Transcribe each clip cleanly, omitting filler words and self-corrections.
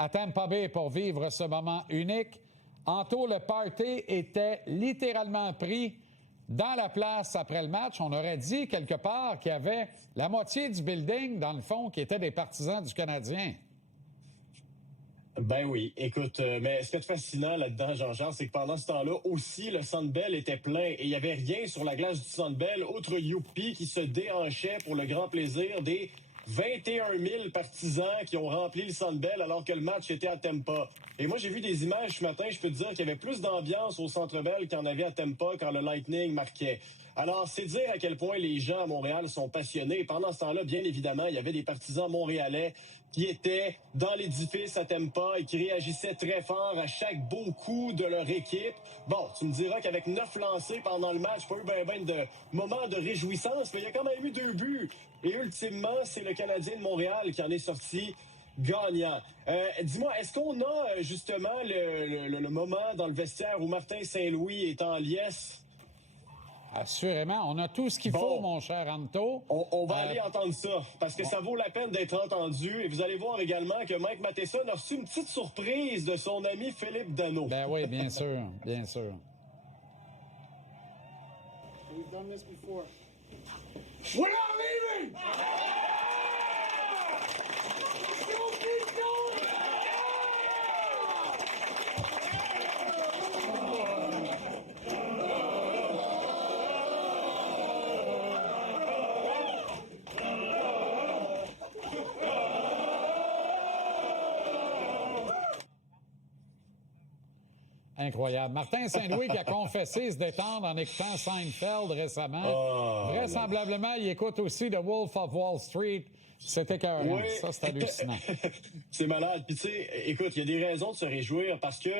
à Tampa Bay pour vivre ce moment unique. Anto, le party était littéralement pris dans la place après le match. On aurait dit quelque part qu'il y avait la moitié du building, dans le fond, qui étaient des partisans du Canadien. Ben oui, écoute, mais ce qui est fascinant là-dedans, Jean-Charles, c'est que pendant ce temps-là aussi, le Centre Bell était plein et il n'y avait rien sur la glace du Centre Bell, outre Youpi qui se déhanchait pour le grand plaisir des 21 000 partisans qui ont rempli le Centre Bell alors que le match était à Tampa. Et moi, j'ai vu des images ce matin, je peux te dire qu'il y avait plus d'ambiance au Centre Bell qu'il y en avait à Tampa quand le Lightning marquait. Alors, c'est dire à quel point les gens à Montréal sont passionnés. Pendant ce temps-là, bien évidemment, il y avait des partisans montréalais qui étaient dans l'édifice à Tampa et qui réagissaient très fort à chaque beau coup de leur équipe. Bon, tu me diras qu'avec 9 lancés pendant le match, pas eu ben de moments de réjouissance, mais il y a quand même eu 2 buts. Et ultimement, c'est le Canadien de Montréal qui en est sorti gagnant. Dis-moi, est-ce qu'on a justement le moment dans le vestiaire où Martin Saint-Louis est en liesse? Assurément. On a tout ce qu'il faut, mon cher Anto. On va aller entendre ça, parce que ça vaut la peine d'être entendu. Et vous allez voir également que Mike Matheson a reçu une petite surprise de son ami Philippe Danault. Ben oui, bien sûr, bien sûr. We've done this before. We're not leaving! Go keep going! Incroyable. Martin Saint-Louis qui a confessé se détendre en écoutant Seinfeld récemment. Vraisemblablement, il écoute aussi The Wolf of Wall Street. C'était écœurant. Oui. Ça, c'est hallucinant. C'est malade. Puis, tu sais, écoute, il y a des raisons de se réjouir parce que,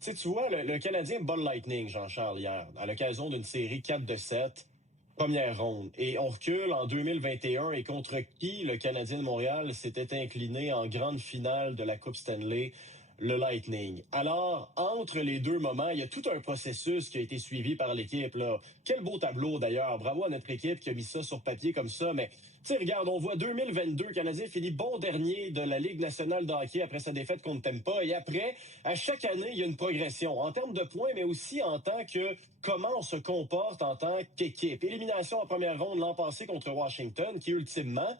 tu vois, le Canadien bat le Lightning, Jean-Charles, hier, à l'occasion d'une série 4-7, première ronde. Et on recule en 2021 et contre qui le Canadien de Montréal s'était incliné en grande finale de la Coupe Stanley? Le Lightning. Alors, entre les deux moments, il y a tout un processus qui a été suivi par l'équipe, là. Quel beau tableau, d'ailleurs. Bravo à notre équipe qui a mis ça sur papier comme ça. Mais, tu sais, regarde, on voit 2022, le Canadien finit bon dernier de la Ligue nationale de hockey après sa défaite contre Tampa. Et après, à chaque année, il y a une progression. En termes de points, mais aussi en tant que comment on se comporte en tant qu'équipe. Élimination en première ronde l'an passé contre Washington, qui ultimement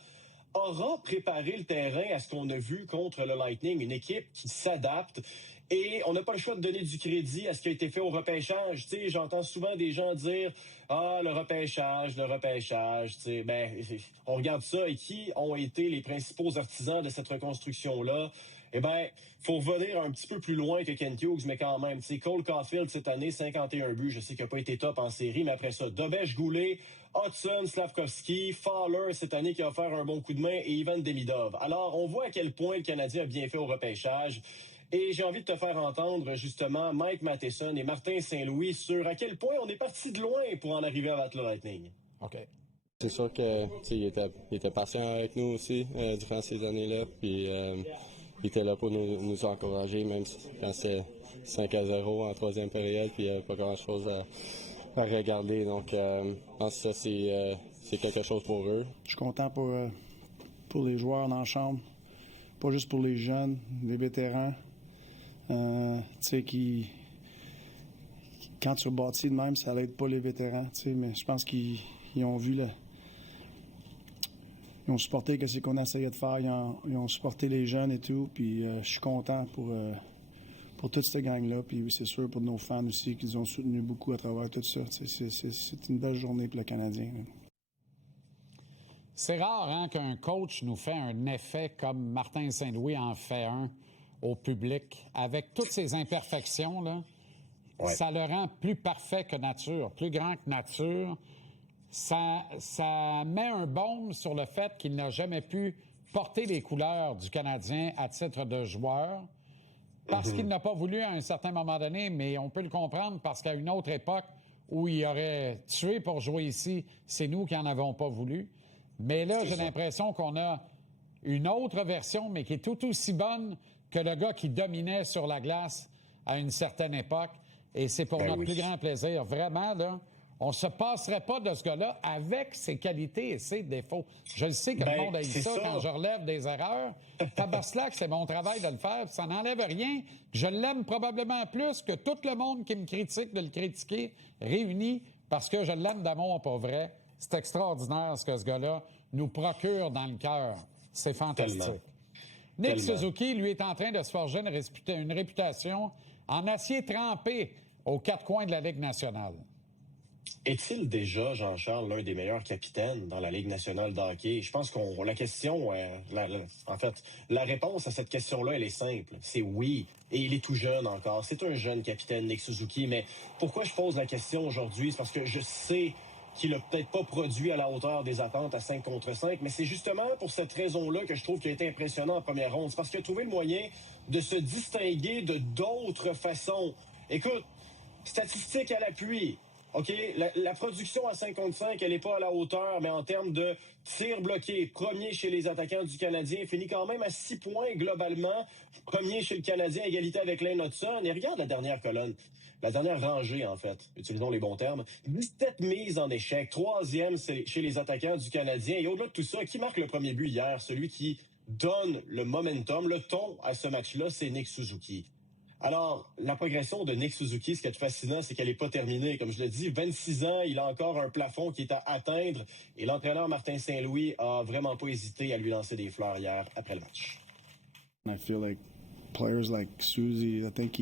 aura préparé le terrain à ce qu'on a vu contre le Lightning, une équipe qui s'adapte. Et on n'a pas le choix de donner du crédit à ce qui a été fait au repêchage. Tu sais, j'entends souvent des gens dire « Ah, le repêchage, tu sais. » Ben, on regarde ça et qui ont été les principaux artisans de cette reconstruction-là? Eh bien, faut revenir un petit peu plus loin que Kent Hughes, mais quand même. Tu sais, Cole Caulfield, cette année, 51 buts. Je sais qu'il n'a pas été top en série, mais après ça, Dobej Goulet, Hudson, Slavkovski, Fowler, cette année, qui a offert un bon coup de main, et Ivan Demidov. Alors, on voit à quel point le Canadien a bien fait au repêchage. Et j'ai envie de te faire entendre, justement, Mike Matheson et Martin Saint-Louis sur à quel point on est parti de loin pour en arriver à battre le Lightning. OK. C'est sûr que il était patient avec nous aussi durant ces années-là. Puis il était là pour nous encourager, même quand c'était 5-0 en troisième période, puis il n'y avait pas grand-chose à regarder. Donc, je pense que ça, c'est quelque chose pour eux. Je suis content pour les joueurs dans la chambre, pas juste pour les jeunes, les vétérans. Tu sais, quand tu es bâti de même, ça n'aide pas les vétérans, tu sais, mais je pense qu'ils ont vu ils ont supporté ce qu'on essayait de faire, ils ont supporté les jeunes et tout, puis je suis content pour toute cette gang-là, puis oui, c'est sûr pour nos fans aussi, qu'ils ont soutenu beaucoup à travers tout ça. C'est une belle journée pour le Canadien. C'est rare hein, qu'un coach nous fait un effet comme Martin Saint-Louis en fait un au public. Avec toutes ses imperfections, là, ouais. Ça le rend plus parfait que nature, plus grand que nature. Ça met un baume sur le fait qu'il n'a jamais pu porter les couleurs du Canadien à titre de joueur parce qu'il n'a pas voulu à un certain moment donné, mais on peut le comprendre parce qu'à une autre époque où il aurait tué pour jouer ici, c'est nous qui n'en avons pas voulu. Mais là, j'ai l'impression qu'on a une autre version, mais qui est tout aussi bonne que le gars qui dominait sur la glace à une certaine époque. Et c'est pour notre plus grand plaisir. Vraiment, là, On ne se passerait pas de ce gars-là avec ses qualités et ses défauts. Je le sais que le monde a dit ça quand je relève des erreurs. Tabaslac, c'est mon travail de le faire. Ça n'enlève rien. Je l'aime probablement plus que tout le monde qui me critique de le critiquer réuni parce que je l'aime d'amour pour vrai. C'est extraordinaire ce que ce gars-là nous procure dans le cœur. C'est fantastique. Tellement. Nick Suzuki, lui, est en train de se forger une réputation en acier trempé aux quatre coins de la Ligue nationale. Est-il déjà, Jean-Charles, l'un des meilleurs capitaines dans la Ligue nationale de hockey? Je pense qu'on la question, en fait, la réponse à cette question-là, elle est simple. C'est oui. Et il est tout jeune encore. C'est un jeune capitaine, Nick Suzuki. Mais pourquoi je pose la question aujourd'hui? C'est parce que je sais qu'il n'a peut-être pas produit à la hauteur des attentes à 5 contre 5, mais c'est justement pour cette raison-là que je trouve qu'il a été impressionnant en première ronde. C'est parce qu'il a trouvé le moyen de se distinguer de d'autres façons. Écoute, statistiques à l'appui. OK, la production à 5 contre 5, elle n'est pas à la hauteur, mais en termes de tirs bloqués, premier chez les attaquants du Canadien, finit quand même à 6 points globalement. Premier chez le Canadien, égalité avec Lane Hudson. Et regarde la dernière colonne, la dernière rangée, en fait, utilisons les bons termes. 17 mises en échec, troisième chez les attaquants du Canadien. Et au-delà de tout ça, qui marque le premier but hier? Celui qui donne le momentum, le ton à ce match-là, c'est Nick Suzuki. Alors, la progression de Nick Suzuki, ce qui est fascinant, c'est qu'elle n'est pas terminée. Comme je l'ai dit, 26 ans, il a encore un plafond qui est à atteindre. Et l'entraîneur Martin Saint-Louis a vraiment pas hésité à lui lancer des fleurs hier après le match. I feel like players like Suzy, I think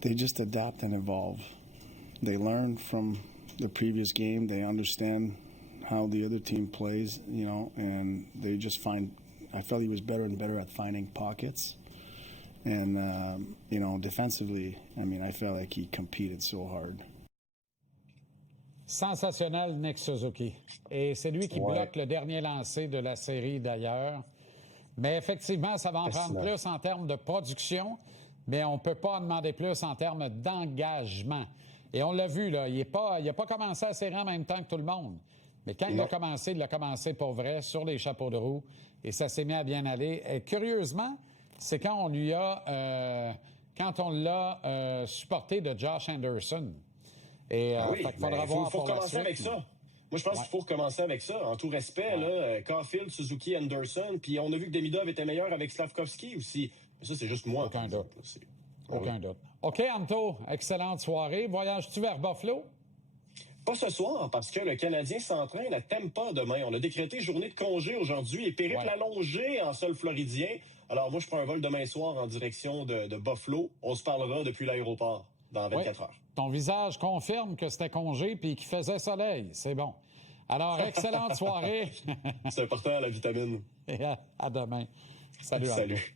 they just adapt and evolve. They learn from the previous game. They understand how the other team plays, and they just I felt he was better and better at finding pockets. And, defensively, I felt like he competed so hard. Sensationnel, Nick Suzuki. Et c'est lui qui bloque le dernier lancer de la série, d'ailleurs. Mais effectivement, ça va en prendre plus en termes de production, mais on ne peut pas en demander plus en termes d'engagement. Et on l'a vu, là, il n'a pas commencé la série en même temps que tout le monde. Mais quand il l'a commencé pour vrai, sur les chapeaux de roue, et ça s'est mis à bien aller. Et curieusement, c'est quand on l'a supporté de Josh Anderson. Et il faudra voir faut recommencer avec ça. Moi, je pense qu'il faut recommencer avec ça. En tout respect, là, Caulfield, Suzuki, Anderson, puis on a vu que Demidov était meilleur avec Slavkovski aussi. Mais ça, c'est juste moi. Aucun doute. Aucun doute. OK, Anto, excellente soirée. Voyages-tu vers Buffalo? Pas ce soir, parce que le Canadien s'entraîne à Tampa demain. On a décrété journée de congé aujourd'hui et périple allongé en sol floridien. Alors, moi, je prends un vol demain soir en direction de Buffalo. On se parlera depuis l'aéroport dans 24 heures. Ton visage confirme que c'était congé puis qu'il faisait soleil. C'est bon. Alors, excellente soirée. C'est important, la vitamine. Et à demain. Salut. Salut.